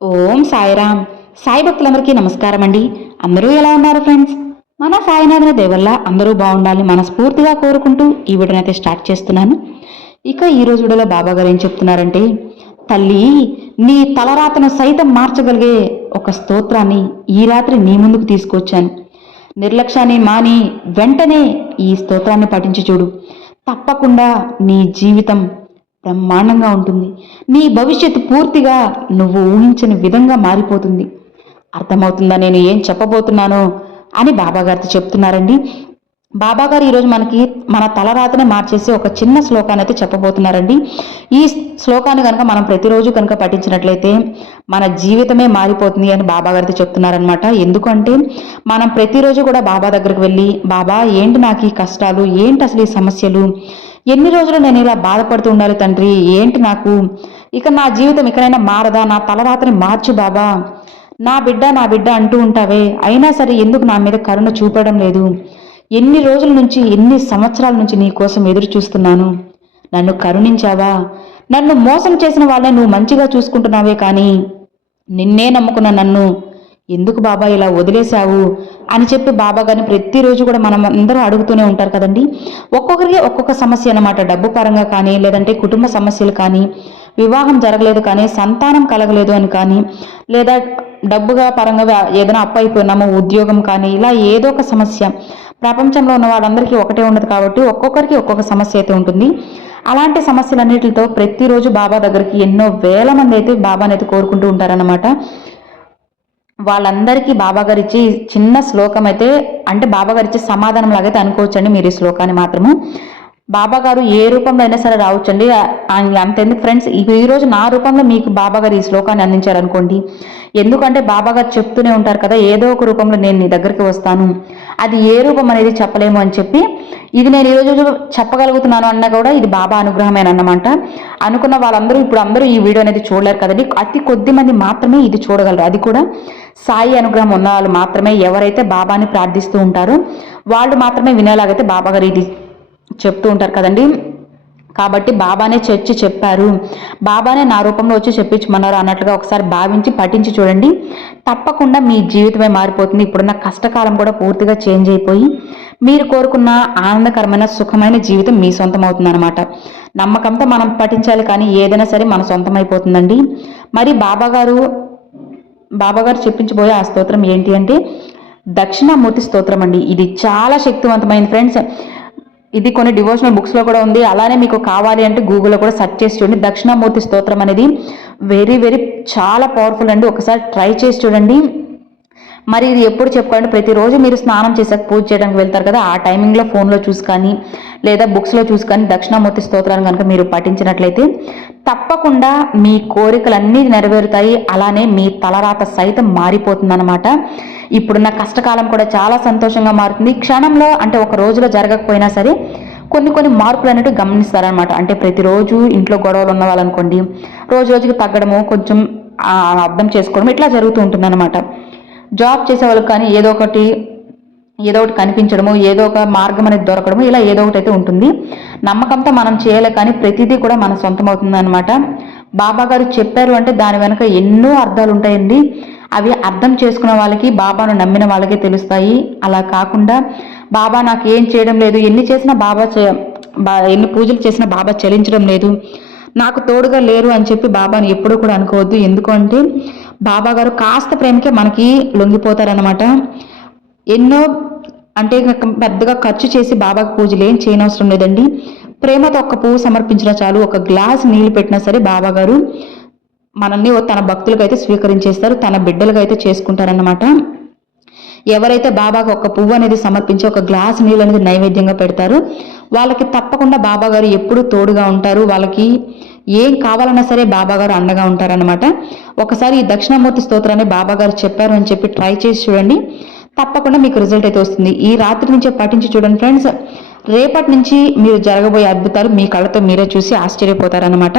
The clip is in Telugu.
ఓం సాయిరామ్. సాయి భక్తులందరికీ నమస్కారం అండి అందరూ ఎలా ఉన్నారు ఫ్రెండ్స్? మన సాయినాథుని దేవల్ల అందరూ బాగుండాలి మనస్ఫూర్తిగా కోరుకుంటూ ఈ వీడియోని స్టార్ట్ చేస్తున్నాను. ఇక ఈ రోజు వీడియోలో బాబా గారు ఏం చెప్తున్నారంటే తల్లి నీ తలరాతను సైతం మార్చగలిగే ఒక స్తోత్రాన్ని ఈ రాత్రి నీ ముందుకు తీసుకొచ్చాను నిర్లక్ష్యాన్ని మాని వెంటనే ఈ స్తోత్రాన్ని పఠించి చూడు. తప్పకుండా నీ జీవితం బ్రహ్మాండంగా ఉంటుంది. నీ భవిష్యత్తు పూర్తిగా నువ్వు ఊహించని విధంగా మారిపోతుంది. అర్థమవుతుందా నేను ఏం చెప్పబోతున్నానో అని బాబాగారితో చెప్తున్నారండి. బాబాగారు ఈరోజు మనకి మన తలరాతనే మార్చేసి ఒక చిన్న శ్లోకాన్ని అయితే చెప్పబోతున్నారండి. ఈ శ్లోకాన్ని కనుక మనం ప్రతిరోజు కనుక పఠించినట్లయితే మన జీవితమే మారిపోతుంది అని బాబాగారితో చెప్తున్నారనమాట ఎందుకంటే మనం ప్రతిరోజు కూడా బాబా దగ్గరికి వెళ్ళి బాబా ఏంటి నాకు ఈ కష్టాలు? ఏంటి అసలు ఈ సమస్యలు? ఎన్ని రోజులు నేను ఇలా బాధపడుతూ ఉండాలి తండ్రి? ఏంటి నాకు? ఇక నా జీవితం ఇకనైనా మారదా? నా తలరాతని మార్చు బాబా. నా బిడ్డ నా బిడ్డ అంటూ ఉంటావే. అయినా సరే ఎందుకు నా మీద కరుణ చూపడం లేదు? ఎన్ని రోజుల నుంచి ఎన్ని సంవత్సరాల నుంచి నీ కోసం ఎదురు చూస్తున్నాను? నన్ను కరుణించావా? నన్ను మోసం చేసిన వాళ్ళే నువ్వు మంచిగా చూసుకుంటున్నావే కానీ నిన్నే నమ్ముకున్న నన్ను ఎందుకు బాబా ఇలా వదిలేశావు? అని చెప్పి బాబా గారిని ప్రతిరోజు కూడా మనం అందరూ అడుగుతూనే ఉంటారు కదండి. ఒక్కొక్కరికి ఒక్కొక్క సమస్య అనమాట డబ్బు పరంగా కానీ లేదంటే కుటుంబ సమస్యలు కానీ వివాహం జరగలేదు కానీ సంతానం కలగలేదు అని కానీ లేదా డబ్బుగా పరంగా ఏదైనా అప్పు ఉద్యోగం కానీ ఇలా ఏదో ఒక సమస్య. ప్రపంచంలో ఉన్న వాళ్ళందరికీ ఒకటే ఉండదు కాబట్టి ఒక్కొక్కరికి ఒక్కొక్క సమస్య అయితే ఉంటుంది. అలాంటి సమస్యలన్నిటితో ప్రతిరోజు బాబా దగ్గరికి ఎన్నో వేల మంది అయితే బాబాని అయితే కోరుకుంటూ ఉంటారన్నమాట. వాళ్ళందరికీ బాబాగారు ఇచ్చే చిన్న శ్లోకం అయితే అంటే బాబాగారు ఇచ్చే సమాధానం లాగైతే అనుకోవచ్చండి మీరు ఈ శ్లోకాన్ని మాత్రము. బాబా గారు ఏ రూపంలో అయినా సరే రావచ్చండి. అంతెందుకు ఫ్రెండ్స్ ఈ రోజు నా రూపంలో మీకు బాబా గారు ఈ శ్లోకాన్ని అందించారనుకోండి. ఎందుకంటే బాబా గారు చెప్తూనే ఉంటారు కదా ఏదో ఒక రూపంలో నేను నీ దగ్గరికి వస్తాను. అది ఏ రూపం అనేది చెప్పలేము అని చెప్పి ఇది నేను ఈరోజు చెప్పగలుగుతున్నాను అన్నా కూడా ఇది బాబా అనుగ్రహమైన అన్నమాట. అనుకున్న వాళ్ళందరూ ఇప్పుడు అందరూ ఈ వీడియో అనేది చూడలేరు కదండి. అతి కొద్ది మంది మాత్రమే ఇది చూడగలరు. అది కూడా సాయి అనుగ్రహం ఉన్న వాళ్ళు మాత్రమే ఎవరైతే బాబాని ప్రార్థిస్తూ ఉంటారో వాళ్ళు మాత్రమే వినేలాగైతే బాబా గారు ఇది చెప్తూ ఉంటారు కదండి. కాబట్టి బాబానే చర్చి చెప్పారు. బాబానే నా రూపంలో వచ్చి చెప్పించమన్నారు అన్నట్లుగా ఒకసారి భావించి పఠించి చూడండి. తప్పకుండా మీ జీవితమే మారిపోతుంది. ఇప్పుడున్న కష్టకాలం కూడా పూర్తిగా చేంజ్ అయిపోయి మీరు కోరుకున్న ఆనందకరమైన సుఖమైన జీవితం మీ సొంతం అవుతుంది అనమాట నమ్మకంతో మనం పఠించాలి కానీ ఏదైనా సరే మన సొంతం అయిపోతుందండి మరి బాబాగారు బాబాగారు చెప్పించబోయే ఆ స్తోత్రం ఏంటి అంటే దక్షిణామూర్తి స్తోత్రం అండి. ఇది చాలా శక్తివంతమైంది ఫ్రెండ్స్. ఇది కొన్ని డివోషనల్ బుక్స్లో కూడా ఉంది. అలానే మీకు కావాలి అంటే గూగుల్లో కూడా సెర్చ్ చేసి చూడండి. దక్షిణామూర్తి స్తోత్రం అనేది వెరీ వెరీ చాలా పవర్ఫుల్ అండి. ఒకసారి ట్రై చేసి చూడండి. మరి ఇది ఎప్పుడు చెప్పుకోండి ప్రతిరోజు మీరు స్నానం చేసాక పూజ చేయడానికి వెళ్తారు కదా ఆ టైమింగ్లో ఫోన్లో చూసి కానీ లేదా బుక్స్లో చూసి కానీ దక్షిణామూర్తి స్తోత్రాన్ని కనుక మీరు పఠించినట్లయితే తప్పకుండా మీ కోరికలన్నీ నెరవేరుతాయి. అలానే మీ తలరాత సైతం మారిపోతుందన్నమాట. ఇప్పుడున్న కష్టకాలం కూడా చాలా సంతోషంగా మారుతుంది. క్షణంలో అంటే ఒక రోజులో జరగకపోయినా సరే కొన్ని కొన్ని మార్పులు అనేవి గమనిస్తారనమాట అంటే ప్రతిరోజు ఇంట్లో గొడవలు ఉన్న వాళ్ళనుకోండి రోజు రోజుకి తగ్గడము కొంచెం అర్థం చేసుకోవడం ఇట్లా జరుగుతూ ఉంటుందన్నమాట. జాబ్ చేసే వాళ్ళకి కానీ ఏదో ఒకటి ఏదో ఒకటి కనిపించడము ఏదో ఒక మార్గం అనేది దొరకడము ఇలా ఏదో ఒకటి అయితే ఉంటుంది. నమ్మకంతో మనం చేయలే కానీ ప్రతిదీ కూడా మన సొంతం అవుతుంది అనమాట బాబా గారు చెప్పారు అంటే దాని వెనక ఎన్నో అర్థాలు ఉంటాయండి. అవి అర్థం చేసుకున్న వాళ్ళకి బాబాను నమ్మిన వాళ్ళకి తెలుస్తాయి. అలా కాకుండా బాబా నాకు ఏం చేయడం లేదు ఎన్ని చేసినా బాబా ఎన్ని పూజలు చేసినా బాబా చలించడం లేదు. నాకు తోడుగా లేరు అని చెప్పి బాబాను ఎప్పుడూ కూడా అనుకోవద్దు. ఎందుకంటే బాబా గారు కాస్త ప్రేమకే మనకి లొంగిపోతారనమాట ఎన్నో అంటే పెద్దగా ఖర్చు చేసి బాబాకి పూజలు ఏం చేయనవసరం లేదండి. ప్రేమతో ఒక్క పువ్వు సమర్పించినా చాలు ఒక గ్లాస్ నీళ్ళు పెట్టినా సరే బాబా గారు మనల్ని తన భక్తులకు అయితే స్వీకరించేస్తారు తన బిడ్డలుగా అయితే చేసుకుంటారన్నమాట. ఎవరైతే బాబాకు ఒక పువ్వు అనేది సమర్పించి ఒక గ్లాస్ నీళ్ళు అనేది నైవేద్యంగా పెడతారు వాళ్ళకి తప్పకుండా బాబా గారు ఎప్పుడు తోడుగా ఉంటారు. వాళ్ళకి ఏం కావాలన్నా సరే బాబాగారు అండగా ఉంటారనమాట ఒకసారి ఈ దక్షిణామూర్తి స్తోత్రాన్ని బాబాగారు చెప్పారు అని చెప్పి ట్రై చేసి చూడండి. తప్పకుండా మీకు రిజల్ట్ అయితే వస్తుంది. ఈ రాత్రి నుంచే పఠించి చూడండి ఫ్రెండ్స్. రేపటి నుంచి మీరు జరగబోయే అద్భుతాలు మీ కళ్ళతో మీరే చూసి ఆశ్చర్యపోతారనమాట